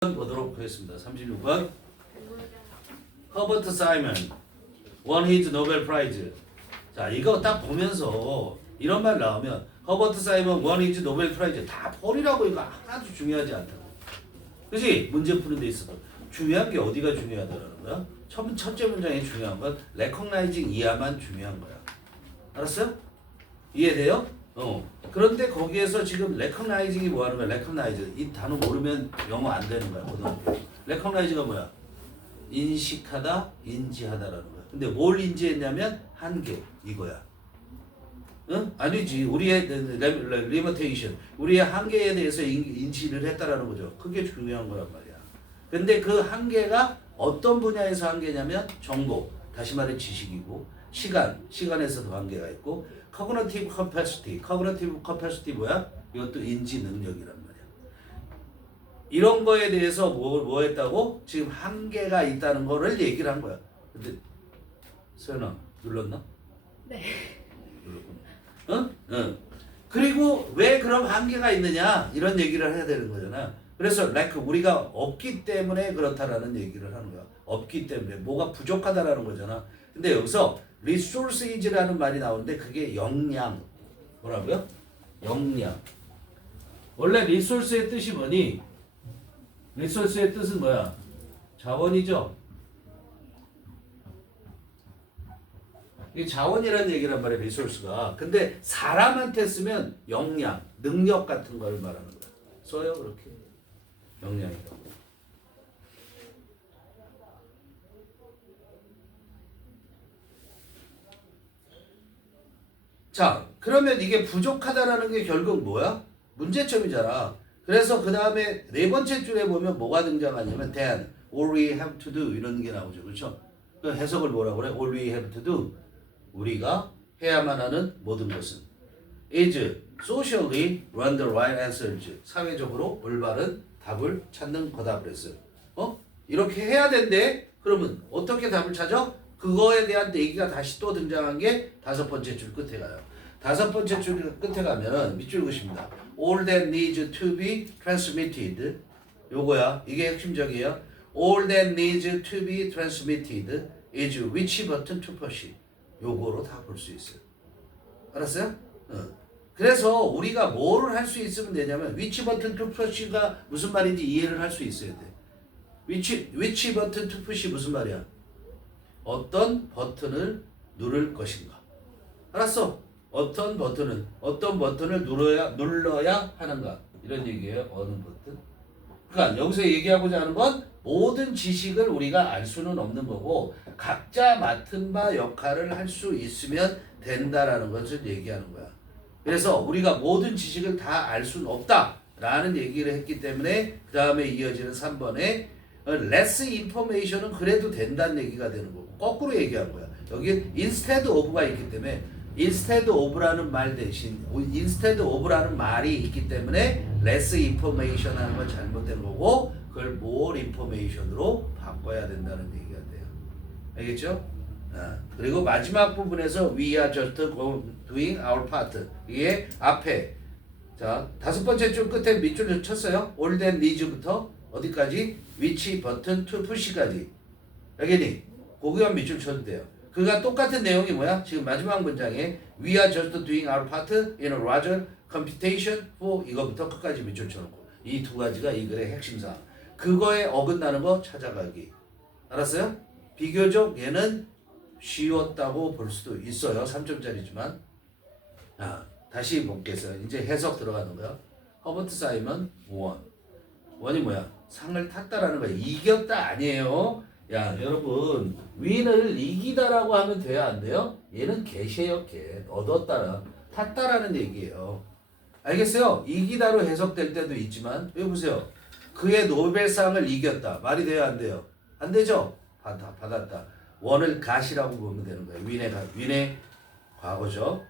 보도록 하겠습니다. 36번. 허버트 사이먼 won his Nobel Prize. 자, 이거 딱 보면서 이런 말 나오면 허버트 사이먼 won his Nobel Prize 다 버리라고. 이거 하나도 중요하지 않다고. 그지? 문제 푸는 데 있어서 중요한 게 어디가 중요하다라는 거야? 첫째 문장이 중요한 건 recognizing 이하만 중요한 거야. 알았어요? 이해돼요? 그런데 거기에서 지금 recognizing이 뭐 하는 거야? recognize. 이 단어 모르면 영어 안 되는 거야. 고등학교. recognize가 뭐야? 인식하다, 인지하다라는 거야. 근데 뭘 인지했냐면 한계 이거야. 응? 아니지. 우리의 limitation, 우리의 한계에 대해서 인지를 했다라는 거죠. 그게 중요한 거란 말이야. 근데 그 한계가 어떤 분야에서 한계냐면 정보, 다시 말해 지식이고, 시간에서도 한계가 있고, cognitive capacity 뭐야? 이것도 인지 능력이란 말이야. 이런 거에 대해서 뭐 했다고? 지금 한계가 있다는 거를 얘기를 한 거야. 근데 서연아 눌렀나? 네. 눌렀구나. 응? 그리고 왜 그런 한계가 있느냐? 이런 얘기를 해야 되는 거잖아. 그래서 우리가 없기 때문에 그렇다라는 얘기를 하는 거야. 없기 때문에 뭐가 부족하다라는 거잖아. 근데 여기서 resources라는 말이 나오는데 그게 역량. 뭐라고요? 역량. 원래 resource의 뜻이 뭐니? resource의 뜻은 뭐야? 자원이죠. 이게 자원이라는 얘기란 말이야, resource가. 근데 사람한테 쓰면 역량, 능력 같은 걸 말하는 거야. 써요, 그렇게. 역량이라고. 자, 그러면 이게 부족하다라는 게 결국 뭐야? 문제점이잖아. 그래서 그 다음에 네 번째 줄에 보면 뭐가 등장하냐면 then, all we have to do 이런 게 나오죠. 그렇죠? 그 해석을 뭐라고 그래? all we have to do, 우리가 해야만 하는 모든 것은 is socially run the right answers, 사회적으로 올바른 답을 찾는 거다 그랬어요. 이렇게 해야 된대. 그러면 어떻게 답을 찾아? 그거에 대한 얘기가 다시 또 등장한 게 다섯 번째 줄 끝에 가요. 다섯 번째 줄 끝에 가면 밑줄 그십니다. All that needs to be transmitted. 요거야. 이게 핵심적이에요. All that needs to be transmitted is which button to push. 요거로 다 볼 수 있어요. 알았어요? 그래서 우리가 뭐를 할 수 있으면 되냐면 which button to push가 무슨 말인지 이해를 할 수 있어야 돼. which button to push 무슨 말이야? 어떤 버튼을 누를 것인가. 알았어? 어떤 버튼을 눌러야 하는가. 이런 얘기예요. 어느 버튼. 그러니까 여기서 얘기하고자 하는 건 모든 지식을 우리가 알 수는 없는 거고 각자 맡은 바 역할을 할 수 있으면 된다라는 것을 얘기하는 거야. 그래서 우리가 모든 지식을 다 알 수는 없다라는 얘기를 했기 때문에 그 다음에 이어지는 3번에 less information은 그래도 된다는 얘기가 되는 거고 거꾸로 얘기한 거야. 여기 instead of가 있기 때문에 instead of라는 말 대신 instead of라는 말이 있기 때문에 less information 하는 건 잘못된 거고 그걸 more information으로 바꿔야 된다는 얘기가 돼요. 알겠죠? 그리고 마지막 부분에서 we are just doing our part. 이게 앞에 자 다섯 번째 줄 끝에 밑줄을 쳤어요. all that needs부터 어디까지? which button to push까지. 알겠니? 거기만 밑줄 쳐도 돼요. 그가 똑같은 내용이 뭐야? 지금 마지막 문장에 we are just doing our part in a larger computation for 이거부터 끝까지 밑줄 쳐놓고 이 두 가지가 이 글의 핵심사항. 그거에 어긋나는 거 찾아가기. 알았어요? 비교적 얘는 쉬웠다고 볼 수도 있어요. 3점짜리지만. 다시 볼게요. 이제 해석 들어가는 거야. 허버트 사이먼 원이 뭐야? 상을 탔다라는 거야. 이겼다 아니에요. 야 여러분 윈을 이기다라고 하면 돼야 안 돼요? 얘는 개시에요. 개. 얻었다라 탔다라는 얘기예요. 알겠어요? 이기다로 해석될 때도 있지만 여기 보세요. 그의 노벨상을 이겼다. 말이 돼야 안 돼요? 안 되죠? 받았다. 원을 갓이라고 보면 되는 거예요. 윈의 과거죠.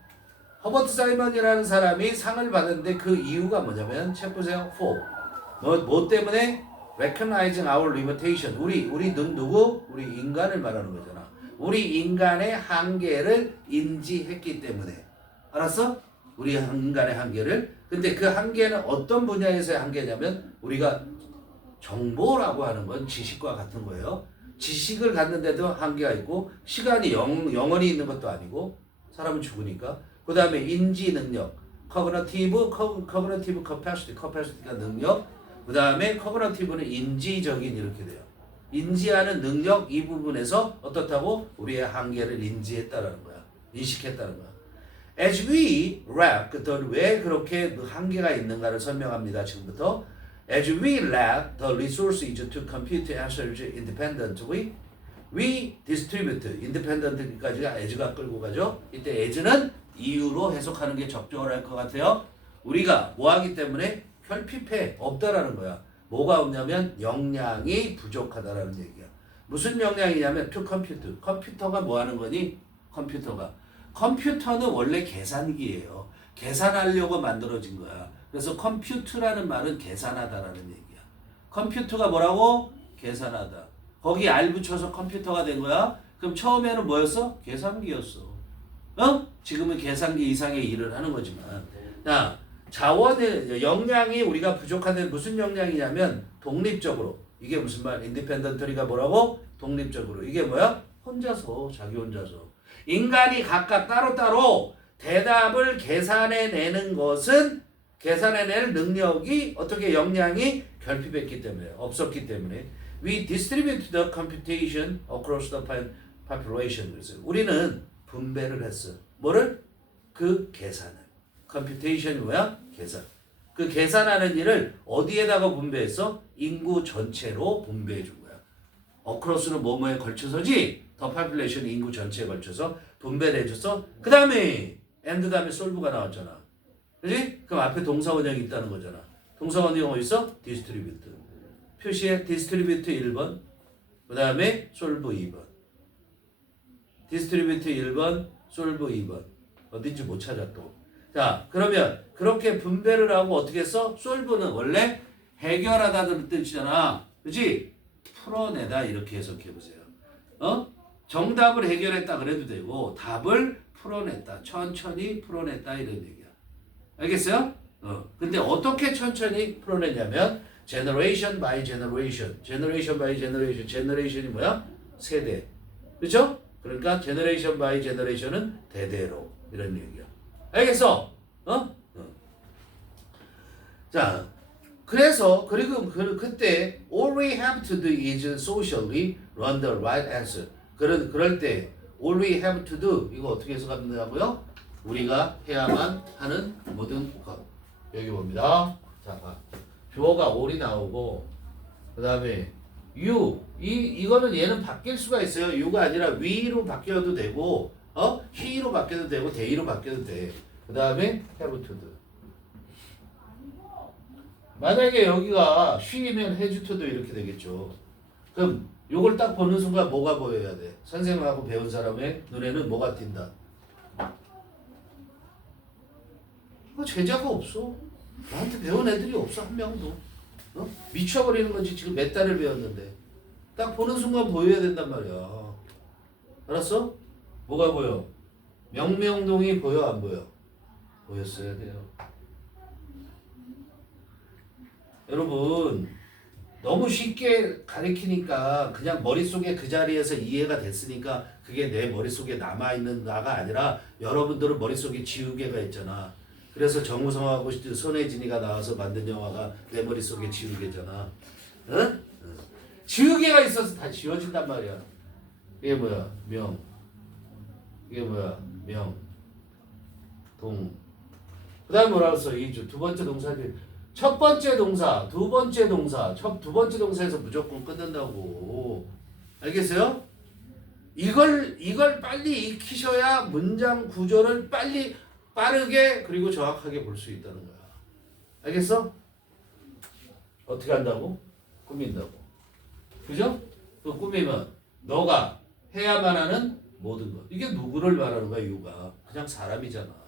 허버트 사이먼이라는 사람이 상을 받았는데 그 이유가 뭐냐면 책 보세요. for 뭐 때문에? recognizing our limitation. 우리는 누구? 우리 인간을 말하는 거잖아. 우리 인간의 한계를 인지했기 때문에. 알았어? 우리 인간의 한계를. 근데 그 한계는 어떤 분야에서의 한계냐면 우리가 정보라고 하는 건 지식과 같은 거예요. 지식을 갖는데도 한계가 있고 시간이 영원히 있는 것도 아니고 사람은 죽으니까. 그 다음에 인지 능력, cognitive capacity가 능력. 그 다음에 cognitive는 인지적인 이렇게 돼요. 인지하는 능력 이 부분에서 어떻다고 우리의 한계를 인지했다라는 거야. 인식했다는 거야. As we lack, 왜 그렇게 한계가 있는가를 설명합니다. 지금부터. As we lack the resources to compute answers independently, we distribute. independent까지가 as가 끌고 가죠. 이때 as는 이유로 해석하는 게 적절할 것 같아요. 우리가 뭐 하기 때문에 결핍해 없다라는 거야. 뭐가 없냐면 역량이 부족하다라는 얘기야. 무슨 역량이냐면 to compute. 컴퓨터가 뭐 하는 거니? 컴퓨터는 원래 계산기예요. 계산하려고 만들어진 거야. 그래서 컴퓨트라는 말은 계산하다라는 얘기야. 컴퓨터가 뭐라고? 계산하다. 거기 R 붙여서 컴퓨터가 된 거야. 그럼 처음에는 뭐였어? 계산기였어. 지금은 계산기 이상의 일을 하는 거지만. 자, 자원의 역량이 우리가 부족한데 무슨 역량이냐면 독립적으로. 이게 무슨 말? 인디펜던트리가 뭐라고? 독립적으로. 이게 뭐야? 혼자서, 자기 혼자서. 인간이 각각 따로따로 대답을 계산해내는 것은 계산해낼 능력이 어떻게 역량이 결핍했기 때문에 없었기 때문에 we distribute the computation across the population. 그래서 우리는 분배를 했어. 뭐를? 그 계산을. computation이 뭐야? 계산. 그 계산하는 일을 어디에다가 분배했어? 인구 전체로 분배해 준 거야. across는 뭐뭐에 걸쳐서지. 더 population 인구 전체에 걸쳐서 분배를 해줬어. 그 다음에 and 다음에 solve가 나왔잖아. 그지? 그럼 앞에 동사원형이 있다는 거잖아. 동사원형 어디 있어? distribute. 표시에 distribute 1번. 그 다음에 solve 2번. distribute 1번, solve 2번. 어딘지 못 찾아 또. 자, 그러면 그렇게 분배를 하고 어떻게 써? solve는 원래 해결하다는 뜻이잖아. 그지? 풀어내다 이렇게 해석해보세요. 정답을 해결했다 그래도 되고 답을 풀어냈다. 천천히 풀어냈다 이런 얘기야. 알겠어요? 근데 어떻게 천천히 풀어냈냐면 generation by generation. generation by generation. generation이 뭐야? 세대. 그렇죠? 그러니까 generation by generation은 대대로 이런 얘기야. 알겠어? 자, 그래서 그리고 그때 all we have to do is socially run the right answer. 그럴 때 all we have to do 이거 어떻게 해석한다고요? 우리가 해야만 하는 모든 것. 여기 봅니다. 자, 주어가 all이 나오고 그 다음에 you 이거는 얘는 바뀔 수가 있어요. you가 아니라 we로 바뀌어도 되고 he로 바뀌어도 되고 they로 바뀌어도 돼. 그 다음에 have to do. 만약에 여기가 she면 have to도 이렇게 되겠죠. 그럼 요걸 딱 보는 순간 뭐가 보여야 돼? 선생님하고 배운 사람의 눈에는 뭐가 띈다? 제자가 없어. 나한테 배운 애들이 없어 한 명도. 미쳐버리는 거지. 지금 몇 달을 배웠는데 딱 보는 순간 보여야 된단 말이야. 알았어? 뭐가 보여? 명명동이 보여 안 보여? 보였어야 돼요. 여러분 너무 쉽게 가르치니까 그냥 머릿속에 그 자리에서 이해가 됐으니까 그게 내 머릿속에 남아있는 나가 아니라 여러분들은 머릿속에 지우개가 있잖아. 그래서 정우성하고 손혜진이가 나와서 만든 영화가 내 머릿속에 지우개잖아. 응? 지우개가 있어서 다 지워진단 말이야. 이게 뭐야? 명. 이게 뭐야? 명. 동. 그 다음에 뭐라고 써? 이주. 두 번째 동사지. 첫 번째 동사, 두 번째 동사, 두 번째 동사에서 무조건 끊는다고. 알겠어요? 이걸 빨리 익히셔야 문장 구조를 빠르게 그리고 정확하게 볼 수 있다는 거야. 알겠어? 어떻게 한다고? 꾸민다고. 그죠? 또 꾸미면 너가 해야만 하는 모든 것. 이게 누구를 말하는 거야, 유가? 그냥 사람이잖아.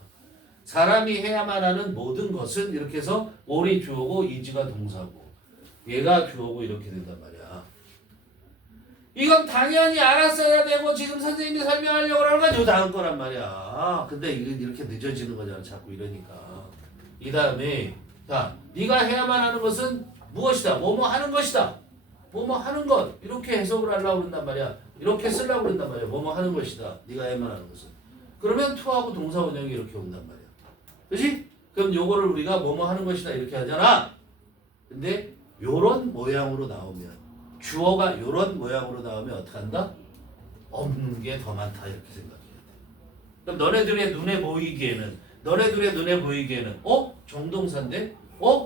사람이 해야만 하는 모든 것은 이렇게 해서 all이 주어고 is가 동사고 얘가 주어고 이렇게 된단 말이야. 이건 당연히 알았어야 되고 지금 선생님이 설명하려고 그러는 건 요 다음 거란 말이야. 근데 이게 이렇게 늦어지는 거잖아. 자꾸 이러니까. 이 다음에 자 네가 해야만 하는 것은 무엇이다. 뭐뭐 하는 것이다. 뭐뭐 하는 것. 이렇게 해석을 하려고 그런단 말이야. 이렇게 쓰려고 그런단 말이야. 뭐뭐 하는 것이다. 네가 해야만 하는 것은. 그러면 to하고 동사 원형이 이렇게 온단 말이야. 그렇지? 그럼 요거를 우리가 뭐뭐 하는 것이다 이렇게 하잖아. 근데 요런 모양으로 나오면 주어가 요런 모양으로 나오면 어떻게 한다? 없는 게 더 많다 이렇게 생각해야 돼. 그럼 너네들의 눈에 보이기에는 정동사인데?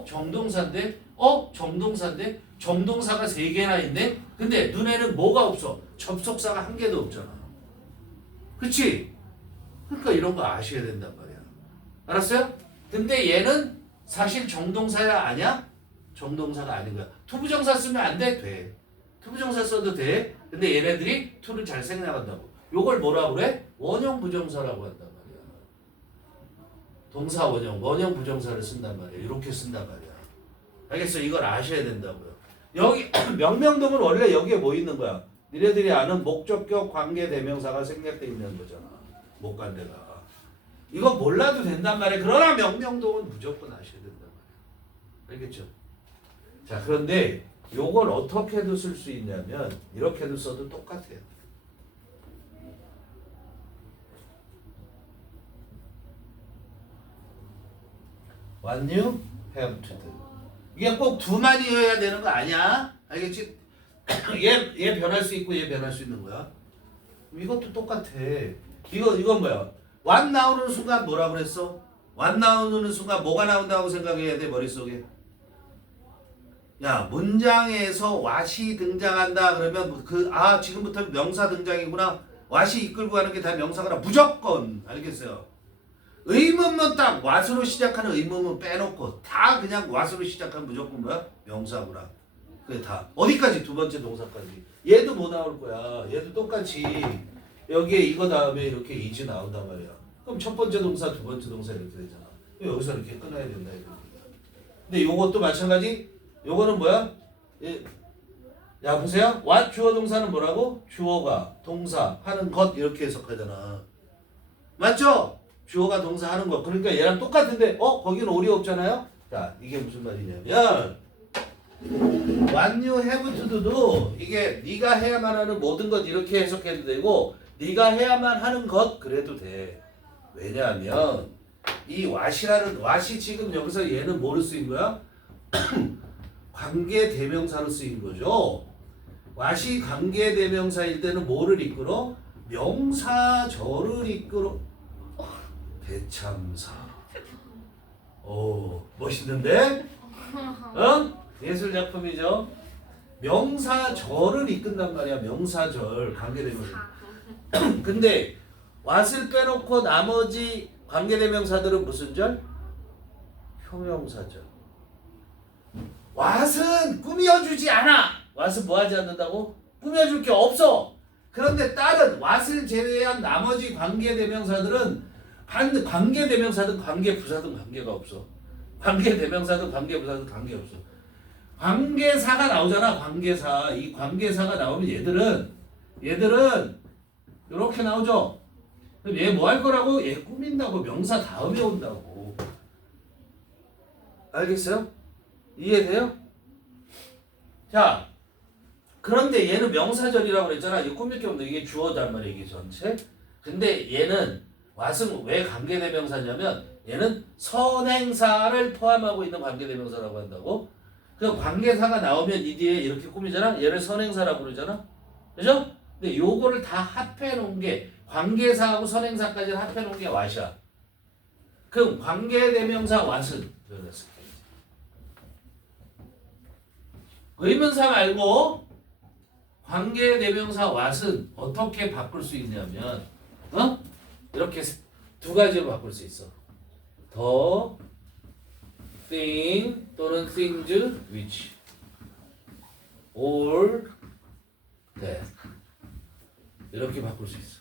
정동사인데? 정동사인데? 정동사가 3개나 있네? 근데 눈에는 뭐가 없어? 접속사가 1개도 없잖아. 그치? 그러니까 이런 거 아셔야 된단 말이야. 알았어요? 근데 얘는 사실 정동사야 아니야? 정동사가 아닌 거야. 투부정사 쓰면 안 돼? 돼. 투부정사 써도 돼. 근데 얘네들이 투를 잘 생략한다고. 요걸 뭐라 그래? 원형 부정사라고 한단 말이야. 동사 원형 부정사를 쓴단 말이야. 이렇게 쓴단 말이야. 알겠어? 이걸 아셔야 된다고요. 여기 명명동은 원래 여기에 뭐 있는 거야? 니네들이 아는 목적격 관계 대명사가 생략돼 있는 거잖아. 못 간 데가. 이거 몰라도 된단 말이야. 그러나 명명동은 무조건 아셔야 된단 말이야. 알겠죠? 자, 그런데 요걸 어떻게도 쓸 수 있냐면 이렇게도 써도 똑같아요. What you have to do. 이게 꼭 두만이어야 되는 거 아니야? 알겠지? 얘 변할 수 있고 얘 변할 수 있는 거야. 이것도 똑같아. 이건 뭐야? what 나오는 순간 뭐라 그랬어? what 나오는 순간 뭐가 나온다고 생각해야 돼 머릿속에? 야, 문장에서 what이 등장한다 그러면 지금부터 명사 등장이구나. what이 이끌고 가는 게 다 명사구나. 무조건 알겠어요. 의문문 딱 what으로 시작하는 의문문 빼놓고 다 그냥 what으로 시작하면 무조건 뭐야? 명사구나. 그게 다 어디까지? 두 번째 동사까지. 얘도 뭐 나올 거야? 얘도 똑같이 여기에 이거 다음에 이렇게 is 나온단 말이야. 그럼 첫 번째 동사, 두 번째 동사 이렇게 되잖아. 여기서 이렇게 끊어야 된다 이거. 근데 요것도 마찬가지. 요거는 뭐야? 야 보세요. what 주어 동사는 뭐라고? 주어가 동사 하는 것 이렇게 해석하잖아. 맞죠? 주어가 동사 하는 것. 그러니까 얘랑 똑같은데 거기는 오리 없잖아요. 자, 이게 무슨 말이냐면 what you have to do 이게 네가 해야만 하는 모든 것 이렇게 해석해도 되고 네가 해야만 하는 것 그래도 돼. 왜냐하면 이 what이 지금 여기서 얘는 뭐로 쓰인 거야? 관계 대명사로 쓰인 거죠. what이 관계 대명사일 때는 뭐를 이끌어? 명사절을 이끌어. 대참사. 오, 멋있는데? 예술 작품이죠. 명사절을 이끈단 말이야. 명사절 관계 대명사. 근데 what을 빼놓고 나머지 관계 대명사들은 무슨 절? 형용사절. what은 꾸며주지 않아. what은 뭐 하지 않는다고? 꾸며줄 게 없어. 그런데 다른 what을 제외한 나머지 관계대명사들은 관계대명사든 관계부사든 관계가 없어. 관계대명사든 관계부사든 관계 없어. 관계사가 나오잖아. 관계사. 이 관계사가 나오면 얘들은 이렇게 나오죠. 그럼 얘 뭐 할 거라고? 얘 꾸민다고. 명사 다음에 온다고. 알겠어요? 이해돼요? 자, 그런데 얘는 명사절이라고 그랬잖아. 이 꾸밀 게 없는 이게 주어단 말이야. 이게 전체. 근데 얘는 what은 왜 관계대명사냐면 얘는 선행사를 포함하고 있는 관계대명사라고 한다고. 그 관계사가 나오면 이 뒤에 이렇게 꾸미잖아. 얘를 선행사라고 그러잖아. 그죠? 근데 요거를 다 합해 놓은 게 관계사하고 선행사까지 합해 놓은 게 what이야. 그럼 관계대명사 what은 의문사 말고 관계대명사 what은 어떻게 바꿀 수 있냐면 이렇게 두 가지로 바꿀 수 있어. the thing 또는 things which or that 이렇게 바꿀 수 있어.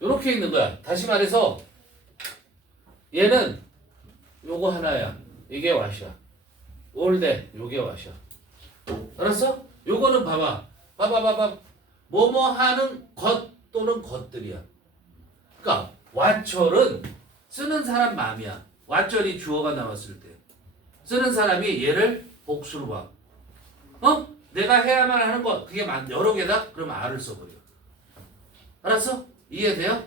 이렇게 있는 거야. 다시 말해서 얘는 요거 하나야. 이게 what이야. all that 요게 what이야. 알았어? 요거는 봐봐. 뭐뭐 하는 것 또는 것들이야. 그러니까 what철은 쓰는 사람 마음이야. 완전히 주어가 나왔을 때. 쓰는 사람이 얘를 복수로 봐. 내가 해야만 하는 것 그게 여러 개다? 그럼 R을 써버려. 알았어? 이해돼요?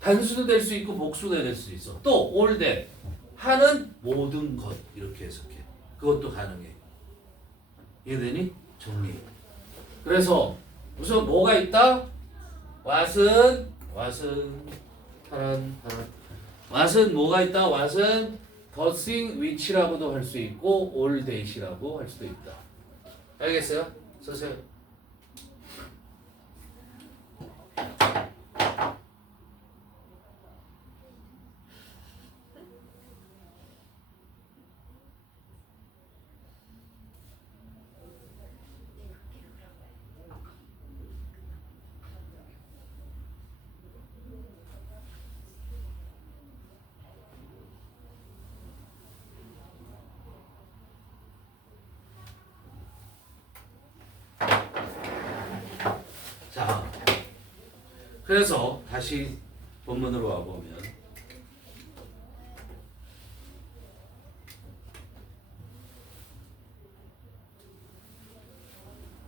단수도 될 수 있고 복수도 될 수 있어. 또 all that 하는 모든 것 이렇게 해석해. 그것도 가능해. 이해되니? 정리. 그래서 우선 뭐가 있다? what은 what은 뭐가 있다? what은 the thing which라고도 할 수 있고 all that이라고 할 수도 있다. 알겠어요? 쓰세요. 자, 그래서 다시 본문으로 와보면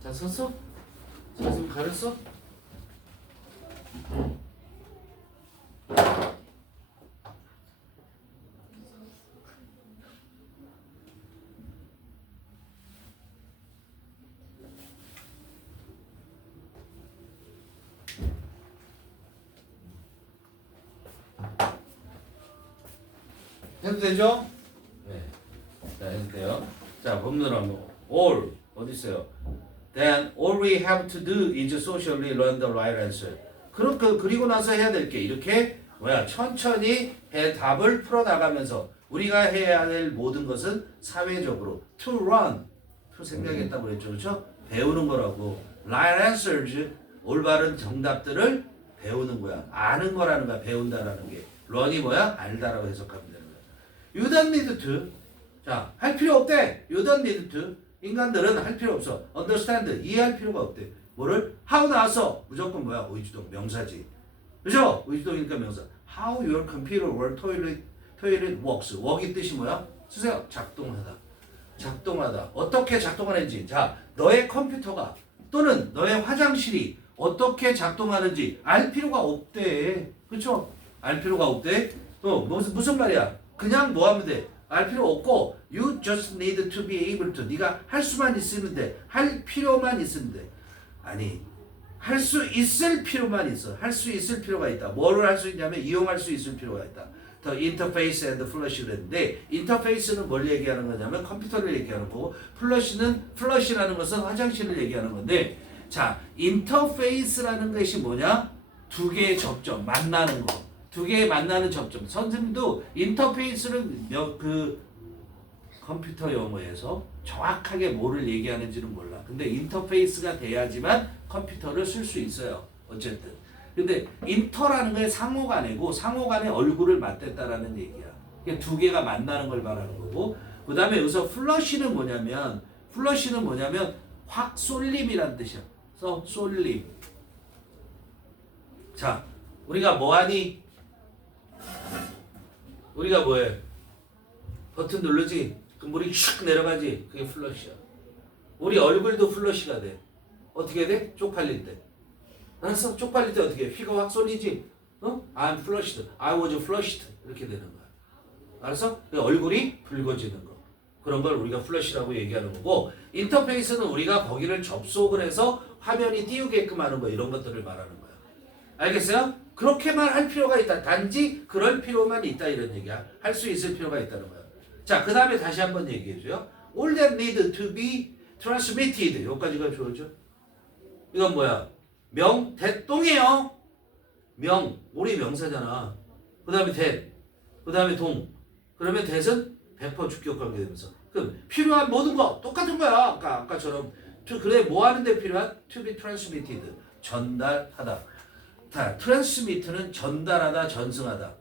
자, 썼어? 선생님 가렸어? 해도 되죠? 네. 자, 해도 돼요. 자, 본문으로 한번. all 어디 있어요? Then all we have to do is socially learn the right answer. 그리고 나서 해야 될 게 이렇게 천천히 답을 풀어 나가면서 우리가 해야 될 모든 것은 사회적으로 to learn 생각했다고 그랬죠, 그렇죠? 배우는 거라고. right answers 올바른 정답들을 배우는 거야. 아는 거라는 거야. 배운다라는 게. learn이 뭐야? 알다라고 해석하면 되는 거야. You don't need to. 자, 할 필요 없대. You don't need to. 인간들은 할 필요 없어. understand. 이해할 필요가 없대. 뭐를? how 나왔어. 무조건 뭐야? 의주동. 명사지. 그죠? 의주동이니까 명사. how your computer or toilet works. work이 뜻이 뭐야? 쓰세요. 작동하다. 작동하다. 어떻게 작동하는지. 자, 너의 컴퓨터가 또는 너의 화장실이 어떻게 작동하는지 알 필요가 없대. 그쵸? 알 필요가 없대. 무슨 말이야? 그냥 뭐 하면 돼? 알 필요 없고 you just need to be able to. 네가 할 수만 있으면 돼. 할 필요만 있으면 돼. 아니, 할 수 있을 필요만 있어. 할 수 있을 필요가 있다. 뭐를 할 수 있냐면 이용할 수 있을 필요가 있다. The interface and flash를 했는데 인터페이스는 뭘 얘기하는 거냐면 컴퓨터를 얘기하는 거고 플러시라는 것은 화장실을 얘기하는 건데 자, 인터페이스라는 것이 뭐냐? 두 개의 접점, 만나는 거. 두 개의 만나는 접점. 선생님도 인터페이스를 그 컴퓨터 용어에서 정확하게 뭐를 얘기하는지는 몰라. 근데 인터페이스가 돼야지만 컴퓨터를 쓸 수 있어요. 어쨌든. 근데 인터라는 게 상호간이고 상호간의 얼굴을 맞댔다라는 얘기야. 그게 두 개가 만나는 걸 말하는 거고. 그 다음에 여기서 플러시는 뭐냐면 확 쏠림이란 뜻이야. 그래서 쏠림. 자, 우리가 뭐하니? 우리가 뭐해? 버튼 누르지? 그 물이 슉 내려가지? 그게 플러시야. 우리 얼굴도 플러시가 돼. 어떻게 돼? 쪽팔릴 때. 알았어? 쪽팔릴 때 어떻게 해? 피가 확 쏠리지? I'm flushed. I was flushed. 이렇게 되는 거야. 알았어? 얼굴이 붉어지는 거. 그런 걸 우리가 플러시라고 얘기하는 거고 인터페이스는 우리가 거기를 접속을 해서 화면이 띄우게끔 하는 거 이런 것들을 말하는 거야. 알겠어요? 그렇게만 할 필요가 있다. 단지 그럴 필요만 있다 이런 얘기야. 할 수 있을 필요가 있다는 거야. 자, 그 다음에 다시 한번 얘기해줘요. All that need to be transmitted. 여기까지가 주어져. 이건 뭐야? 대똥이에요. 우리 명사잖아. 그 다음에 대, 그 다음에 동. 그러면 대은 100% 주격 관계 되면서. 그럼 필요한 모든 거 똑같은 거야. 아까처럼. 그래 뭐 하는데 필요한? To be transmitted. 전달하다. 트랜스미트는 전달하다, 전승하다.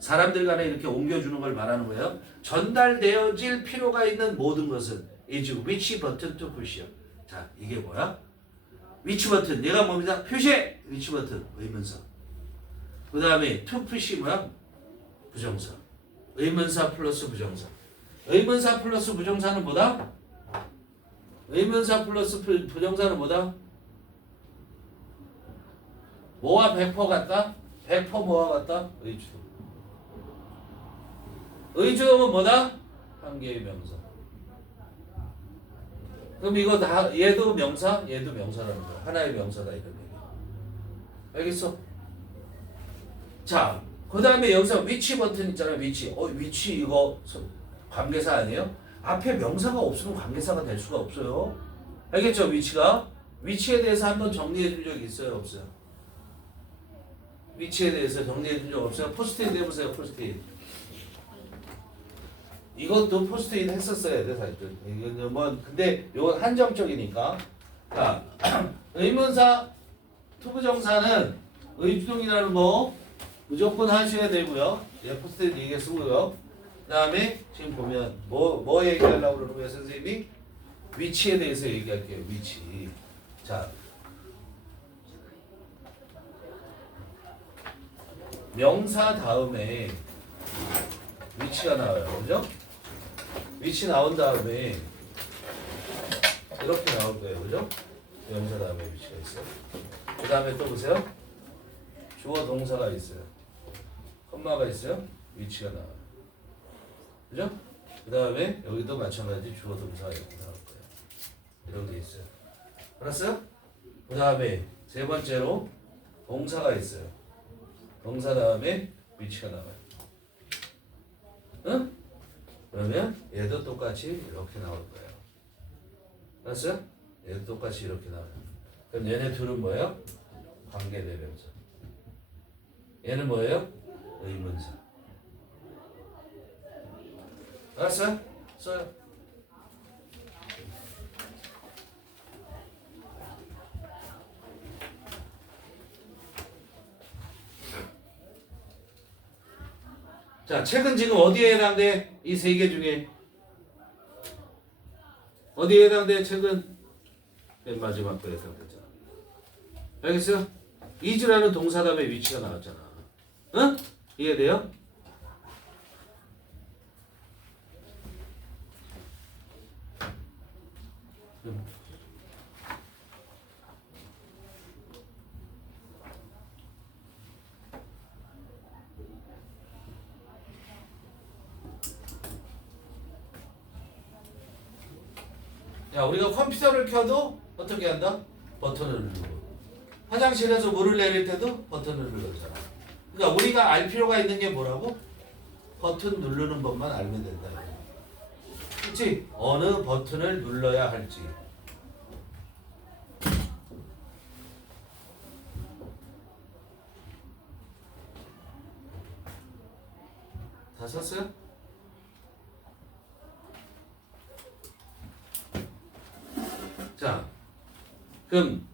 사람들 간에 이렇게 옮겨주는 걸 말하는 거예요. 전달되어질 필요가 있는 모든 것은 is which button to push요. 자, 이게 뭐야? which button. 얘가 뭡니다? 표시해. which button. 의문사. 그 다음에 to push 뭐야? 부정사. 의문사 플러스 부정사. 의문사 플러스 부정사는 뭐다? 의문사 플러스 부정사는 뭐다? 뭐와 100% 같다? 100% 뭐와 같다? 의주동. 의주동은 뭐다? 한 개의 명사. 그럼 이거 다 얘도 명사, 얘도 명사라는 거야. 하나의 명사다 이런 얘기. 알겠어? 자, 그 다음에 여기서 위치 버튼 있잖아요. 위치. 위치 이거 관계사 아니에요? 앞에 명사가 없으면 관계사가 될 수가 없어요. 알겠죠? 위치가. 위치에 대해서 한번 정리해 준 적이 있어요? 없어요? 위치에 대해서 정리해 준 적 없어요? 포스트잇 해보세요. 포스트잇. 이것도 포스트잇 했었어야 돼 사실. 이건 뭐 근데 이건 한정적이니까. 자, 의문사 투부정사는 의주동이라는 거 무조건 하셔야 되고요. 예, 포스트잇 얘기 쓰고요. 그 다음에 지금 보면 뭐 얘기하려고 그러는 거예요 선생님이? 위치에 대해서 얘기할게요. 위치. 자, 명사 다음에 위치가 나와요. 그죠? 위치 나온 다음에 이렇게 나올 거예요. 그죠? 명사 다음에 위치가 있어요. 그 다음에 또 보세요. 주어 동사가 있어요. 컴마가 있어요. 위치가 나와요. 그죠? 그 다음에 여기도 마찬가지 주어 동사가 이렇게 나올 거예요. 이런 게 있어요. 알았어요? 그 다음에 세 번째로 동사가 있어요. 동사 다음에 위치가 나와요. 응? 그러면 얘도 똑같이 이렇게 나올 거예요. 알았어요? 얘도 똑같이 이렇게 나와요. 그럼 얘네 둘은 뭐예요? 관계대명사. 얘는 뭐예요? 의문사. 알았어요? 써요. 자, 책은 지금 어디에 해당돼? 이 세 개 중에 어디에 해당돼? 책은 맨 마지막 거에 해당되잖아. 알겠어요? is라는 동사 다음에 위치가 나왔잖아. 응? 이해돼요? 야, 우리가 컴퓨터를 켜도 어떻게 한다? 버튼을 누르고. 화장실에서 물을 내릴 때도 버튼을 누르잖아. 그러니까 우리가 알 필요가 있는 게 뭐라고? 버튼 누르는 법만 알면 된다. 그렇지? 어느 버튼을 눌러야 할지. 다 썼어요? 자, 그럼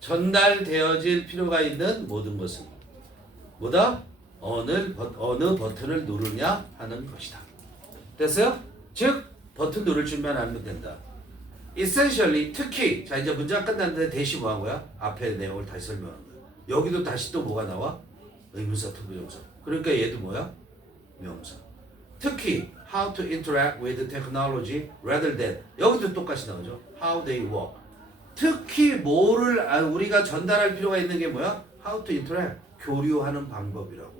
전달되어질 필요가 있는 모든 것은 뭐다? 어느 버튼을 누르냐 하는 것이다. 됐어요? 즉 버튼 누를 줄만 알면 된다. Essentially, 특히 자 이제 문장 끝났는데 대시 뭐 한 거야? 앞에 내용을 다시 설명한 거야. 여기도 다시 또 뭐가 나와? 의문사, 투부정사. 그러니까 얘도 뭐야? 명사. 특히 how to interact with technology rather than 여기도 똑같이 나오죠. how they work. 특히 뭐를 우리가 전달할 필요가 있는 게 뭐야? how to interact. 교류하는 방법이라고.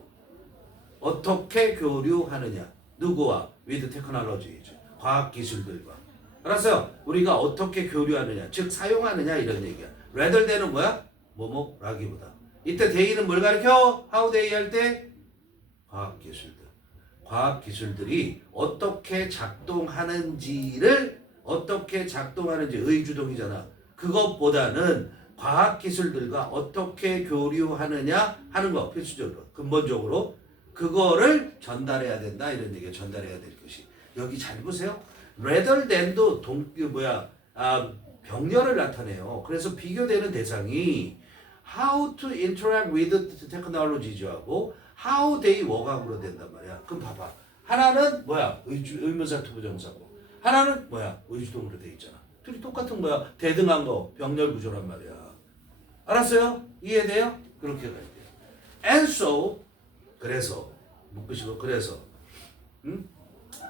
어떻게 교류하느냐. 누구와? with technology. 과학 기술들과. 알았어요? 우리가 어떻게 교류하느냐. 즉 사용하느냐 이런 얘기야. rather than은 뭐야? 뭐뭐라기보다. 이때 they는 뭘 가리켜? how they 할 때? 과학 기술들. 과학 기술들이 어떻게 작동하는지 의주동이잖아. 그것보다는 과학 기술들과 어떻게 교류하느냐 하는 거 필수적으로 근본적으로 그거를 전달해야 된다 이런 얘기야. 전달해야 될 것이. 여기 잘 보세요. rather than도 병렬을 나타내요. 그래서 비교되는 대상이 how to interact with technology하고 how they work하고 된단 말이야. 그럼 봐봐. 하나는 뭐야? 의문사 투부정사고 하나는 뭐야? 의주동으로 돼 있잖아. 둘이 똑같은 거야. 대등한 거 병렬 구조란 말이야. 알았어요? 이해돼요? 그렇게 가야 돼요. And so 그래서 묶으시고 그래서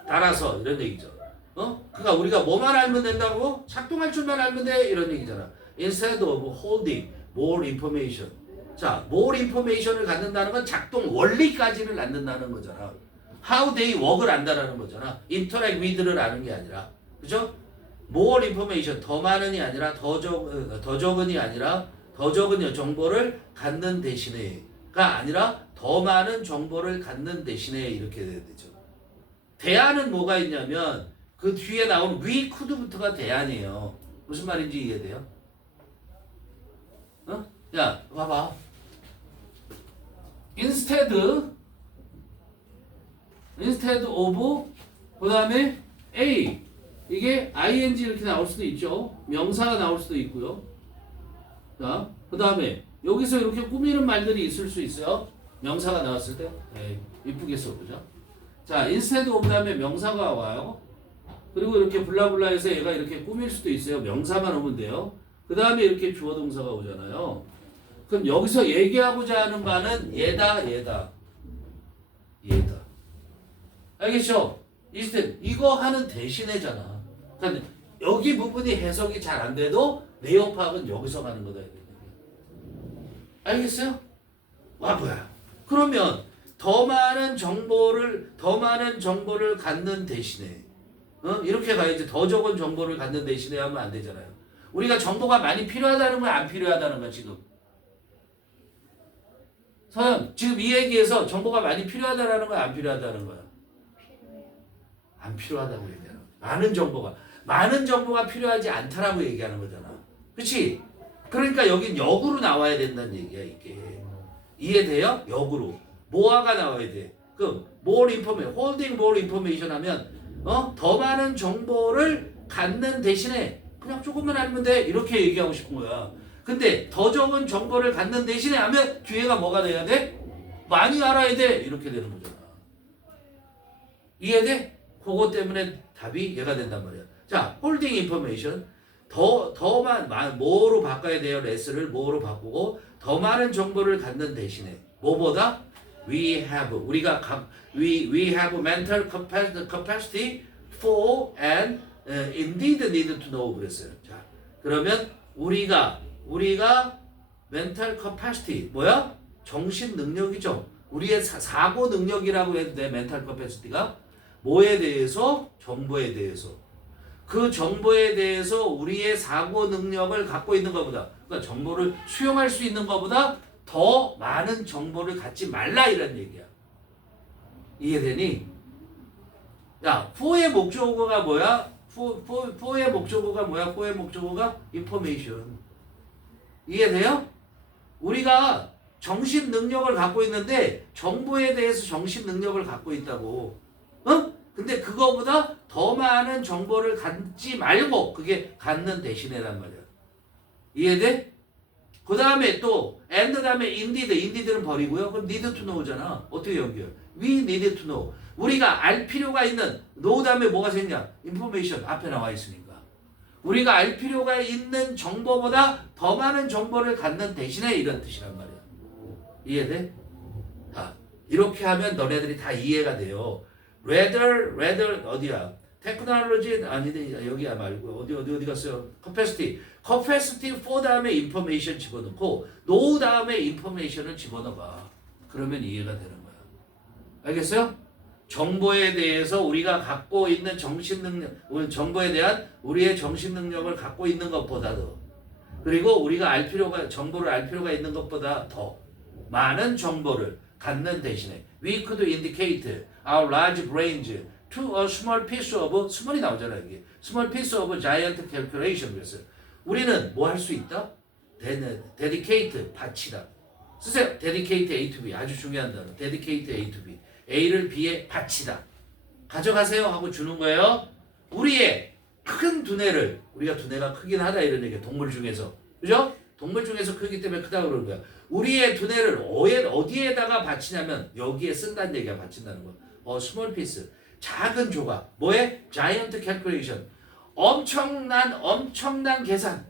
따라서 이런 얘기죠. 그러니까 우리가 뭐만 알면 된다고? 작동할 줄만 알면 돼 이런 얘기잖아. Instead of holding more information. 자, more information을 갖는다는 건 작동 원리까지를 갖는다는 거잖아. How they work을 안다라는 거잖아. Interact with를 아는 게 아니라, 그죠? More information 더 많은이 아니라 더 적은이 아니라 더 적은 정보를 갖는 대신에가 아니라 더 많은 정보를 갖는 대신에 이렇게 돼야 되죠. 대안은 뭐가 있냐면 그 뒤에 나온 we could부터가 대안이에요. 무슨 말인지 이해돼요? 야, 봐봐. instead of 그 다음에 A 이게 ing 이렇게 나올 수도 있죠. 명사가 나올 수도 있고요. 자, 그 다음에 여기서 이렇게 꾸미는 말들이 있을 수 있어요. 명사가 나왔을 때 이쁘게 써보자. 자, instead of 다음에 명사가 와요. 그리고 이렇게 블라블라해서 얘가 이렇게 꾸밀 수도 있어요. 명사만 오면 돼요. 그 다음에 이렇게 주어 동사가 오잖아요. 그럼 여기서 얘기하고자 하는 바는 얘다. 알겠죠? 이거 하는 대신에잖아. 그러니까 여기 부분이 해석이 잘 안 돼도 내용 파악은 여기서 가는 거다. 알겠어요? 뭐야? 그러면 더 많은 정보를 갖는 대신에 이렇게 가야지. 더 적은 정보를 갖는 대신에 하면 안 되잖아요. 우리가 정보가 많이 필요하다는 거야, 안 필요하다는 거야, 지금? 서연, 지금 이 얘기에서 정보가 많이 필요하다는 거야, 안 필요하다는 거야? 안 필요하다고 얘기하는 거야. 많은 정보가 필요하지 않다라고 얘기하는 거잖아. 그렇지? 그러니까 여긴 역으로 나와야 된다는 얘기야, 이게. 이해돼요? 역으로. 뭐가 나와야 돼? 그럼 more information, holding more information 하면 더 많은 정보를 갖는 대신에 그냥 조금만 알면 돼. 이렇게 얘기하고 싶은 거야. 근데 더 적은 정보를 갖는 대신에 하면 뒤에가 뭐가 돼야 돼? 많이 알아야 돼. 이렇게 되는 거잖아. 이해돼? 그거 때문에 답이 얘가 된단 말이야. 자, holding information. 뭐로 바꿔야 돼요? 레스를 뭐로 바꾸고 더 많은 정보를 갖는 대신에 뭐보다? we have mental capacity for and indeed need to know 그랬어요. 자, 그러면 우리가 mental capacity 뭐야? 정신 능력이죠. 우리의 사고 능력이라고 해도 돼. mental capacity가 뭐에 대해서? 정보에 대해서. 그 정보에 대해서 우리의 사고 능력을 갖고 있는 것보다, 그러니까 정보를 수용할 수 있는 것보다 더 많은 정보를 갖지 말라 이런 얘기야. 이해되니? 야, for의 목적어가 뭐야? for의 목적어가 뭐야? for의 목적어가 information. 이해돼요? 우리가 정신 능력을 갖고 있는데 정보에 대해서 정신 능력을 갖고 있다고. 근데 그거보다 더 많은 정보를 갖지 말고 그게 갖는 대신에란 말이야. 이해돼? 그 다음에 또 and 다음에 indeed는 버리고요. 그럼 need to know잖아. 어떻게 연결? we need to know. 우리가 알 필요가 있는 know 다음에 뭐가 생냐? information 앞에 나와 있으니까. 우리가 알 필요가 있는 정보보다 더 많은 정보를 갖는 대신에 이런 뜻이란 말이야. 이해돼? 자, 이렇게 하면 너네들이 다 이해가 돼요. rather 어디야? 테크놀로지 아니네. 여기야 말고 어디 갔어요? capacity for 다음에 information 집어넣고 know 다음에 information을 집어넣어봐. 그러면 이해가 되는 거야. 알겠어요? 정보에 대해서 우리가 갖고 있는 정신 능력, 정보에 대한 우리의 정신 능력을 갖고 있는 것보다도, 그리고 우리가 정보를 알 필요가 있는 것보다 더 많은 정보를 갖는 대신에 we could indicate our large brains to a small piece of, small이 나오잖아요. 이게 small piece of giant calculation. 그랬어요. 우리는 뭐 할 수 있다? dedicate, 바치다. 쓰세요. dedicate A to B. 아주 중요한 단어. dedicate A to B. A를 B에 바치다. 가져가세요 하고 주는 거예요. 우리의 큰 두뇌를, 우리가 두뇌가 크긴 하다 이런 얘기야. 동물 중에서. 그죠? 동물 중에서 크기 때문에 크다고 그러는 거야. 우리의 두뇌를 어디에다가 바치냐면 여기에 쓴다는 얘기야. 바친다는 거. small piece. 작은 조각. 뭐에? giant calculation. 엄청난 계산.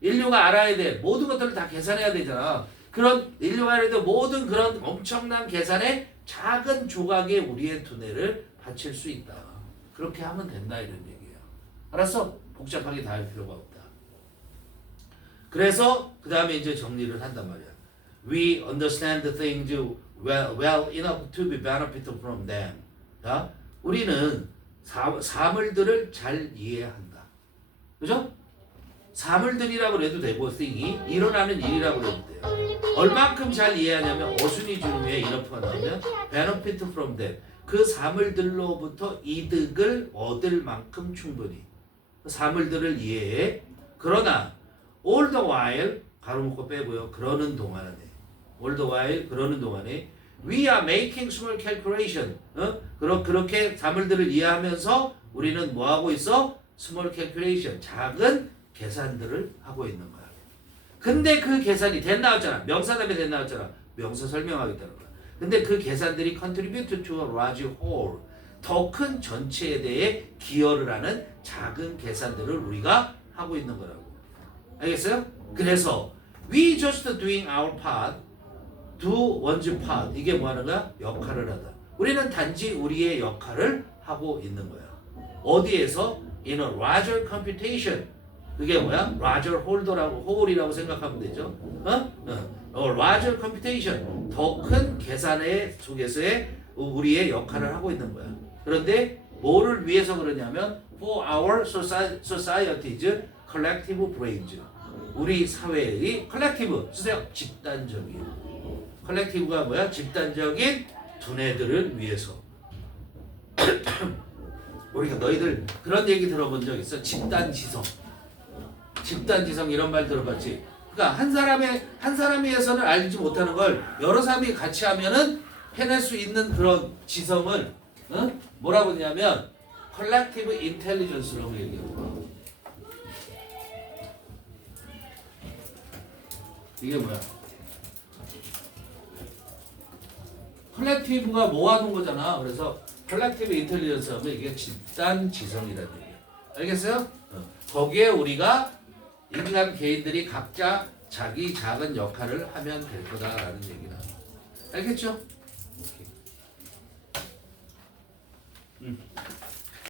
인류가 알아야 돼. 모든 것들을 다 계산해야 되잖아. 그런 인류가 알아야 돼. 모든 그런 엄청난 계산의 작은 조각에 우리의 두뇌를 바칠 수 있다. 그렇게 하면 된다 이런 얘기예요. 알았어? 복잡하게 다 할 필요가 없다. 그래서 그 다음에 이제 정리를 한단 말이야. We understand the things well enough to be benefited from them. 자, 우리는 사물들을 잘 이해한다. 그죠? 사물들이라고 해도 되고 thing이 일어나는 일이라고 해도 돼요. 얼만큼 잘 이해하냐면 어순이 주는 후에 enough가 나오면 benefit from them. 그 사물들로부터 이득을 얻을 만큼 충분히 사물들을 이해해. 그러나 all the while 가로 묶고 빼고요. 그러는 동안에 all the while 그러는 동안에 we are making small calculation. 그렇게 사물들을 이해하면서 우리는 뭐 하고 있어? small calculation. 작은 계산들을 하고 있는 거야. 근데 그 계산이 된 나왔잖아. 명사 다음에 된 나왔잖아. 명사 설명하겠다는 거야. 근데 그 계산들이 contribute to a large whole. 더 큰 전체에 대해 기여를 하는 작은 계산들을 우리가 하고 있는 거라고. 알겠어요? 그래서 we just doing our part, do one's part. 이게 뭐 하는 거야? 역할을 하다. 우리는 단지 우리의 역할을 하고 있는 거야. 어디에서? In a larger computation. 그게 뭐야? larger whole이라고 생각하면 되죠. larger computation. 더 큰 계산의 속에서의 우리의 역할을 하고 있는 거야. 그런데 뭐를 위해서 그러냐면 for our society's collective brains. 우리 사회의 collective 쓰세요. 집단적인. collective가 뭐야? 집단적인 두뇌들을 위해서. 우리가 너희들 그런 얘기 들어본 적 있어? 집단지성. 집단지성 이런 말 들어봤지? 그러니까 한 사람이 해서는 알지 못하는 걸 여러 사람이 같이 하면은 해낼 수 있는 그런 지성을 뭐라고 하냐면 컬렉티브 인텔리전스라고 얘기해요. 이게 뭐야? 컬렉티브가 모아놓은 거잖아. 그래서 컬렉티브 인텔리전스 하면 이게 집단 지성이라는 얘기야. 알겠어요? 거기에 우리가 인간 개인들이 각자 자기 작은 역할을 하면 될 거다라는 얘기다. 알겠죠? 오케이.